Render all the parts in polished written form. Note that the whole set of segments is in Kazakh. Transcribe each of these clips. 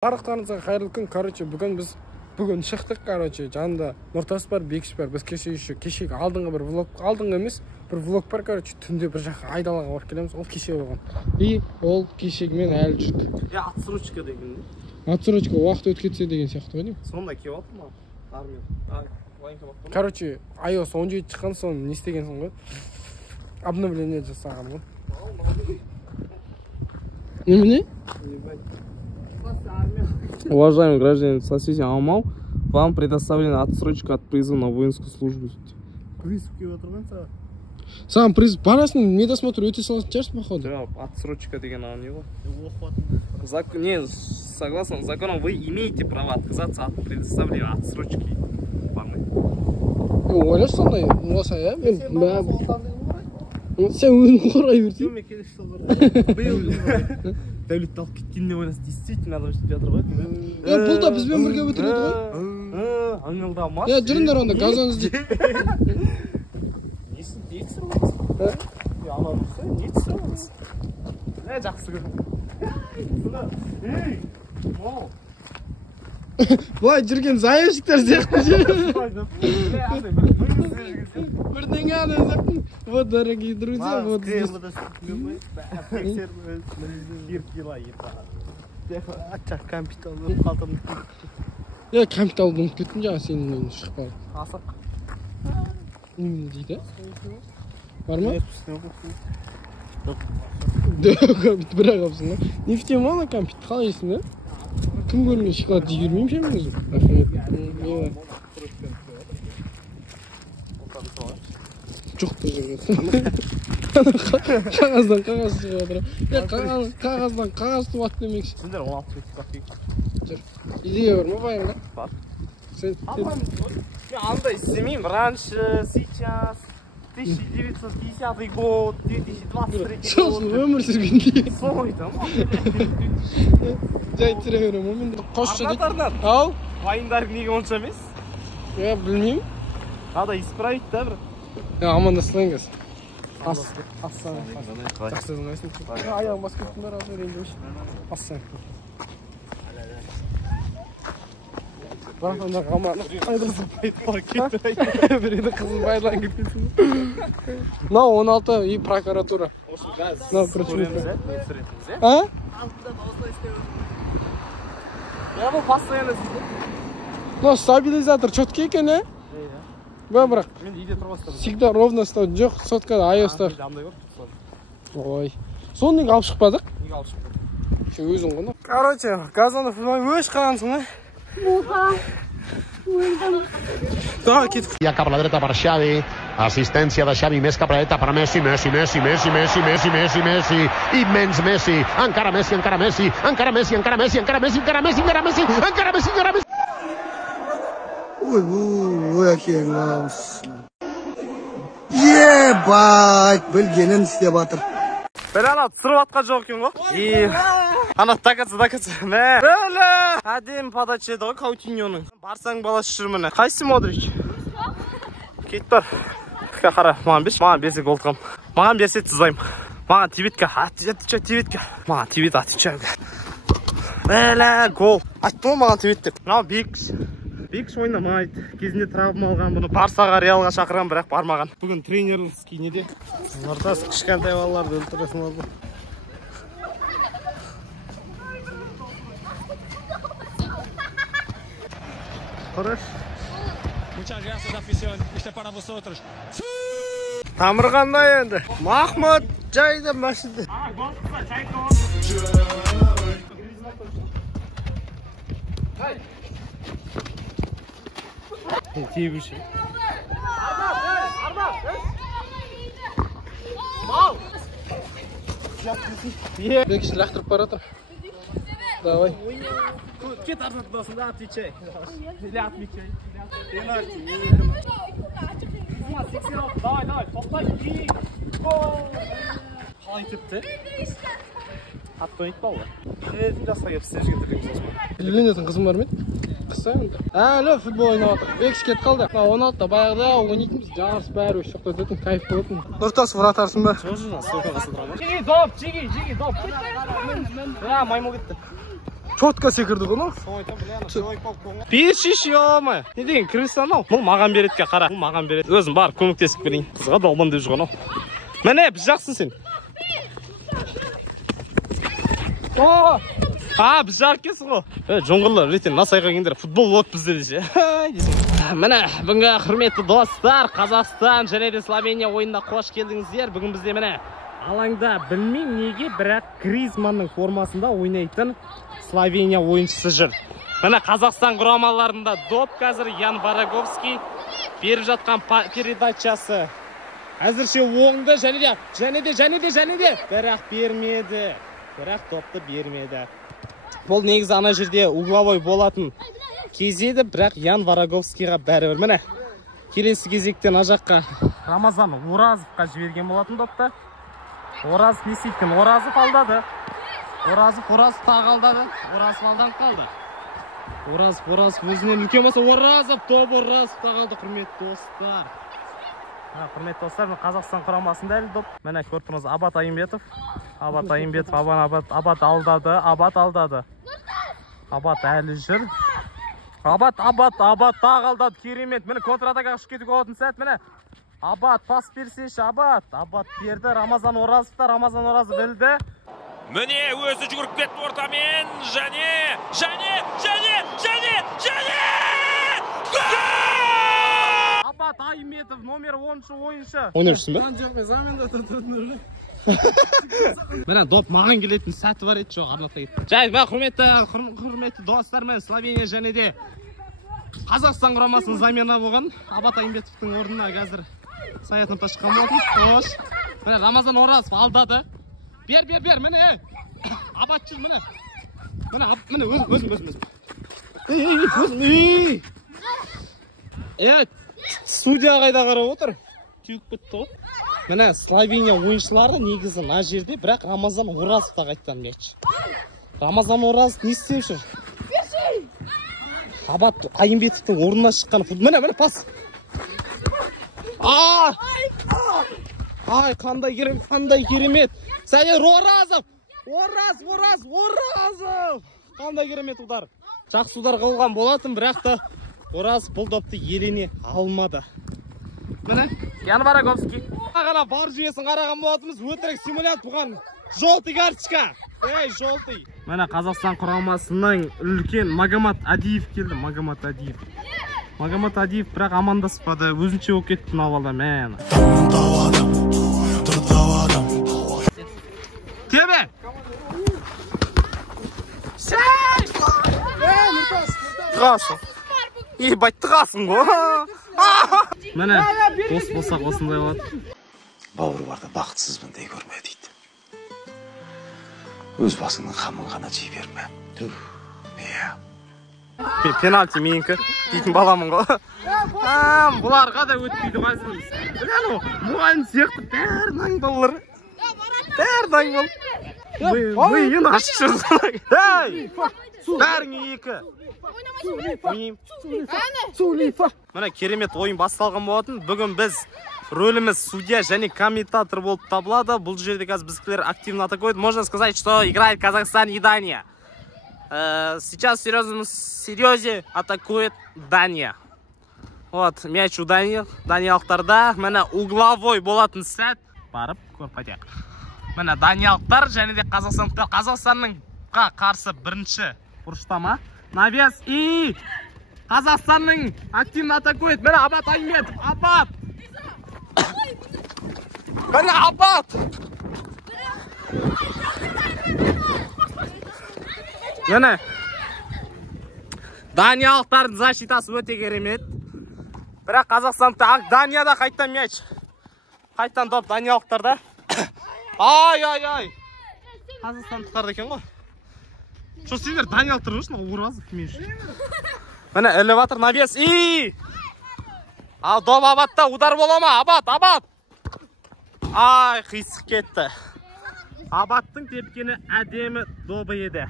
Барлықтарыңызға қайырлы күн. Короче, бүгін шықтық, короче, жанында Нұртас бар, Бекіш бар. Біз кешегі алдыңғы емес, бір влог бар, короче, түнде бір жаққа айдалаға барып келеміз. Ол кеше болған. И ол кешегімен әлі жүрді. Отсрочка деген. Отсрочка уақыт өтіп кетсе деген сияқты ғой деймін. Сонда келіп алды ма? Армия. Короче, iOS 17 шыққан соң не істегенсің ғой? Обновление жасаған ғой. Немене? Уважаемые граждане, соседи Алмау, вам предоставлена отсрочка от призыва на воинскую службу. Призыв келіп отырған саған. Саған призыв барасың, медосмотр өте салатын шығарсың, походу. Да, отсрочка деген ана не ғой? Не, согласно закону, вы имеете право отказаться от предоставления отсрочки. Ойлашы сондай, болса, иә? Сен өзің қорғай берсең. Мен келесі жыл дәулетті алып кеткеніне ойласа действительно адам істеп жатыр ғой. Бұл да бізбен бірге өтіреді ғой. Аңылдамас. Жүріңдер онда, газон іздеп. Не түсіріп ана тұрса, не түсіріп жақсы көрдім. Бұлай жүрген заемщиктер сияқты бірдеңе ана сияқты. Вот, дорогие друзья, вот здесь. Капиталды ұмытып кеттім жаңа сенің ойын шықпады. Асық. Немене дейді? Бар ма? Компьютер бірақ алыпсың ба? Нефтемана компьютер қалай есің да? Кім көрмей шоколад жей бермеймін ше мен өзім. Жоқ бір жерге. Қағаздан қағаз шығып жатыр. Қағаздан қағаз туады демекші. Сендер 16 жетіп қақпейік. Идея бар ма байыңда? Бар. Мен андай істемеймін. Раньше, сейчас, 1950 год, 2023 год. Сосын өмір сүргенде. Солай да ма? Жай түсіре беремін ғой мен. Қосшы дейді. Ал? Вайындарың неге онша емес? Білмеймін. Надо исправить да бір. Амандасылайын кәз. Ассалам. Аяғым бас кеттім бәрі азыр ренжімеші. Ассалам. Бартында қаманы қайдырсып байытпақ кетті. Біреді қызын байлан кеткенсің. Мынау 16 и прокуратура. Мынау прочерка. А? Я бұл постоянно сізді. Мынау стабилизатор четкий екен, ә? Бірақ всегда ровно стау. Жоқ, соткада iOS-та. Ой. Соны неге алып шықпадық? Неге алып шықпадық? Өзің ғына. Короче, газонов өш қалғансың, ә? Да, кетіп. Ja cap a la dreta per Xavi, assistència de Xavi, més cap a la dreta per Messi, Messi, immens Messi, encara Messi, encara Messi, encara Messi, encara Messi, encara Messi, encara Messi, encara Messi, encara Messi, encara Messi. Ой, ахеңамыз. Ебать, білгенін істеп жатыр. Бір ана түсіріп атқан жоқ екен ғой. Ана такаца. Мә. Бөлі. Әдем подача еді ғой Каутиньоның. Барсаң баласы жүр міне. Қайсы Модрич? Кет бар. Қара, маған берші. Маған берсе гол тығам. Маған берсе тызбайым. Маған тибетка. Отвечай тибетка. Маған тибет отвечай. Бөлі, гол. Айттым ғой маған тибет деп. Мынау Бекіш ойнамайды. Кезінде травма алған, бұны Барсаға, Реалға шақырған, бірақ бармаған. Бүгін тренерлік неде. Нұртас кішкентай балаларды өлтіресің олды. Хорош. Muchas gracias, afición. Este es para vosotros. Тамырғандай енді. Махмұт жайды машинды. Тебуші. Бекіш лақтырып баратыр. Давай. Кет арзатындасын да, отвечай. Отвечай. Давай, тоқтай. Қалай тепті? Атты ойнайды балы. Өзің жасқа кеп істеп жүрген осымен. Үйленетін қызым бар ма еді? Қыстай мұнда. Әлі футбол ойнап отыр. Бекіш кет қалды. 16-та баяғыда ойнайтынбыз. Жарыс бәрі өз шоқта өтетін, кайф болатын. Нұртас вратарсың ба? Тоже столько қасы тұрған. Жиги, доп. Ja, маймыл кетті. Чотко секірді ғой, ну? Бешиш, ё-моё. Не деген кіргізсі анау? Бұл маған береді қара. Бұл маған береді. Өзім барып көмектесіп берейін. Қызға долбан деп жүрген ау. Міне, біз жақсың сен. Біз жақ кесің ғой. Жоңғырлар, ретен насайға кендер. Футбол от бізде десе. Міне, бүгінгі құрметті достар, Қазақстан және де Словения ойында қош келдіңіздер. Бүгін бізде міне алаңда білмейм неге, бірақ Гризманның формасында ойнайтын Словения ойыншысы жүр. Міне Қазақстан құрамаларында доп қазір Ян Вараговский беріп жатқан передачасы. Әзірше оңды және де бірақ бермеді. Бірақ допты бермеді. Бұл негізі ана жерде угловой болатын кезеді, бірақ Ян Вараговскийға бәрібір. Міне келесі кезекте ана жаққа Рамазан Оразовқа жіберген болатын допты. Оразов не істейтін? Оразов алдады. Оразов тағы алдады. Оразов алданып қалды. Оразов өзінен үлкен болса, Оразов тағы алды. Құрметті достар. Құрметті достар, Қазақстан құрамасында әлі доп. Міне көрдіңіз, Абат Айымбетов. Абат алдады. Абат әлі жүр. Абат тағы алдады. Керемет. Міне контратакаға ұшып кетуге болатын сәт. Міне Абат пас берсейші. Абат берді. Рамазан Оразов білді. Міне өзі жүгіріп кетті ортамен. Және! Абат Айымбетов номер 10-шы ойыншы. Ойнап жүрсің бе? Міне доп маған келетін сәті бар еді, жоқ арнақта кетті. Жай, құрметті достар, мен Словения және де Қазақстан құрамасының замена болған Абат Айымбетовтың орнына қазір Саят Нұртас шыққан болатын. Қош. Міне Рамазан Оразов алдады. Бер, міне. Абат жүр, міне. Міне өзім. Судья қайда қарап отыр? Түйіп кетті ғой. Міне Словения ойыншылары негізі мына жерде, бірақ Рамазан Оразов та қайтқан мяч. Рамазан Оразов не істеп жүр? Абат Айымбетовтың орнына шыққан футбол. Міне пас. Қандай керемет. Сәлер Оразов. Қандай керемет удар. Жақсы удар қылған болатын, бірақ та Оразов бұл допты елене алмады. Міне, Ян Вараговский. Ғана бар жүйесін қараған болатымыз, өтірік симулянт бұған. Жолтый карточка. Жолтый. Міне Қазақстан құрамасының үлкен Магомат Адиев келді. Магомат Адиев бірақ амандаспады. Өзінше болып кетті навалда. Мен. Тебе! Тығасың. Ебать, тығасың ғой. Міне, дос болсақ осындай болады. Бауыр барда бақытсызбын дей көрме дейді. Өз басыңның қамын ғана жей берме. Пенальти менікі дейтін баламын ғой. Бұларға да өтпейді қайсымыз. Біләну, мұғайын сияқты бәрін аңдалыр. Миын ашық жүрсің. Бәріңе екі. Міне керемет ойын басталған болатын. Бүгін біз рөліміз судья және комментатор болып табылады. Бұл жерде қазір біздікілер активно атакует. Можно сказать, что играет Казахстан и Дания. Сейчас в серьезе атакует Дания. Вот, мяч у Даниялықтарда. Міне угловой болатын сәт. Барып, көрпатек. Міне Даниялықтар және де Қазақстанның қарсы бірінші бұрыштама. Навес и Қазақстанның активно атакует. Міне Абат Айымбетов. Міне Абат. Міне Даниялықтардың защитасы өте керемет. Бірақ Қазақстанда Данияда қайттан мяч. Қайттан доп Даниялықтарда. Ай. Қазақстандықтарда екен ғой. Что сендер Даниялықтар жүрсің, Оразов меш. Міне элеватор навес и ал доп Абатта удар бола ма? Абат. Ай, қисық кетті. Абаттың тепкені әдемі добы еді.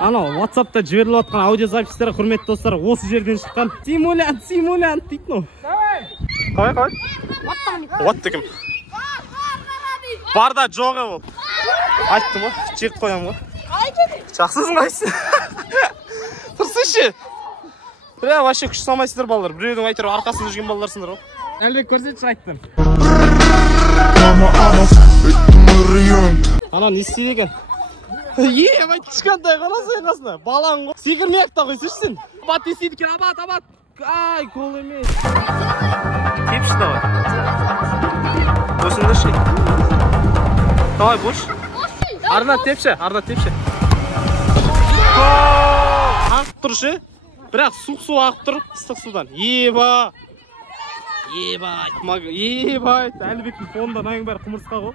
Анау WhatsApp-та жіберіліп отқан аудиозапистері, құрметті достар, осы жерден шыққан. Симулянт дейді ну. Қалай? Отты кім? Барда жоғы ол. Айттым ғой, жек қоям ғой. Жақсысың қайсы? Тұрсыншы. Вообще күш салмайсыздар балалар. Біреудің әйтеуір арқасында жүрген балаларсыңдар ғой. Әлбек көрсетші қайттым. Ана не істейді екен? Ебай кішкентай қаласың қасына. Балаң ғой. Секірмей-ақ та қойсайшы сен. Абат істейді екен, абат. Ай, гол емес. Тепші давай. Осындыршы. Давай, бош. Арна тепші. Ағып тұршы. Бірақ суық ағып тұр, ыстық судан. Ебай. Әлбектің фонында найың бәрі құмырсқа ғой.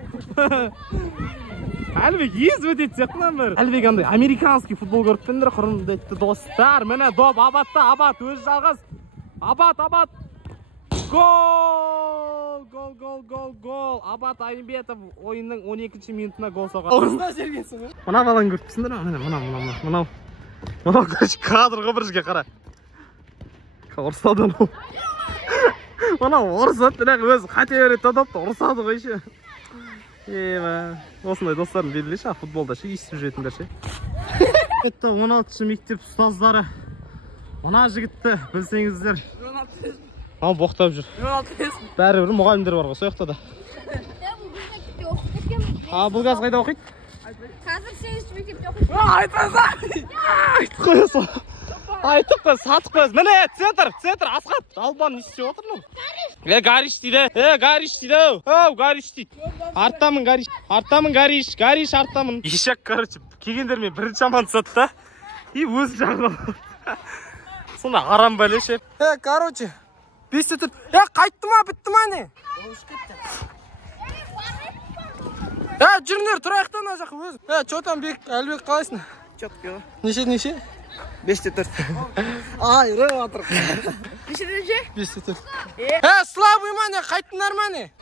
Әлбек езіп өтеді сияқтынан бәрі. Әлбек андай американский футбол көріп пендер құрымдетті достар. Міне доп, абатта, абат, өз жалғыз. Абат. Гол. Абат Айымбетов ойынның 12-ші минутына гол соғады. Орысына жергенсің ғой. Мына баланы көріп тұрсыңдар ма? Мынау көрші кадрға бір жерге қара. Ұрсады ол. Мынау ұрсады, бірақ өзі қате береді допты, ұрсады ғой ше. Осындай достарын белгілі ше, футболда ше, естіп жүретіндер ше. 16-ші мектеп ұстаздары. Мына жігітті білсеңіздер. Ау боқтап жүр. Бәрі бір мұғалімдер бар ғой, сояқта да. Бұл қаз қайда оқиды? Қазір 8-ші мектепте оқиды. Айтып қойасың. Айтып қой, сатып қойасың. Міне, центр, асқат. Албан не істеп отыр ну? Гариш дейді. Гариш дейді. Арттамын, Гариш, арттамын. Ешек, короче, келгендермен бірінші аман түседі да. И өзі жағын. Сонда арам бәле ше. Короче, 5-те тұр. Қайтты ма, бітті ма не? Жүріңдер, тұрайықтан о жақы өзі. Чо там Әлбек қалайсың? Четко. Неше? 5-те 4. Ай, рөй атыр. Неше? 5-те 4. Слабый ма не, қайттыңдар ма не?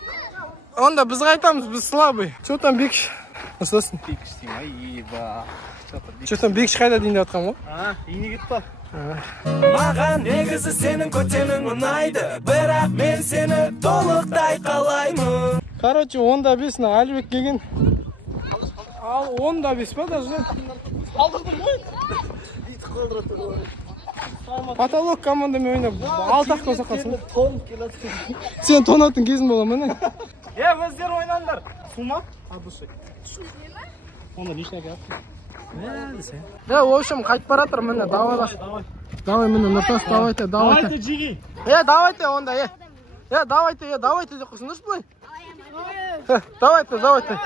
Онда біз қайтамыз, біз слабый. Чо там Бекіш? Осыласын? Бекіш дейм, ай, еба. Чо там Бекіш қайда дейінде атқан ғой? Үйіне кетті. Маған негізі сенің көтенің ұнайды, бірақ мен сені толықтай қалаймын. Короче, 10-да 5 Әлбек келген. Ал 10-да 5 па даже? Алдырдың ғой. Потолок командамен ойнап, 6-ақ көзі қалсын. Сен тонатын кезің бола мені. Өздер ойнаңдар. Сума? Адушай. Онда нешіне кәп? В общем, қайтып баратыр мені, давай. Давай мені, Нұртас, давайте. Давайте, жиги. Давайте онда, давайте деп қойсыңдаршы бұлай. Давайте.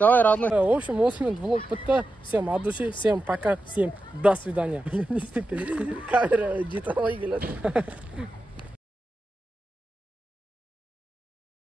Давай, родной. В общем, осымен влог бітті. Всем от души, всем пока, всем до свидания. Камера жетіп алай келеді.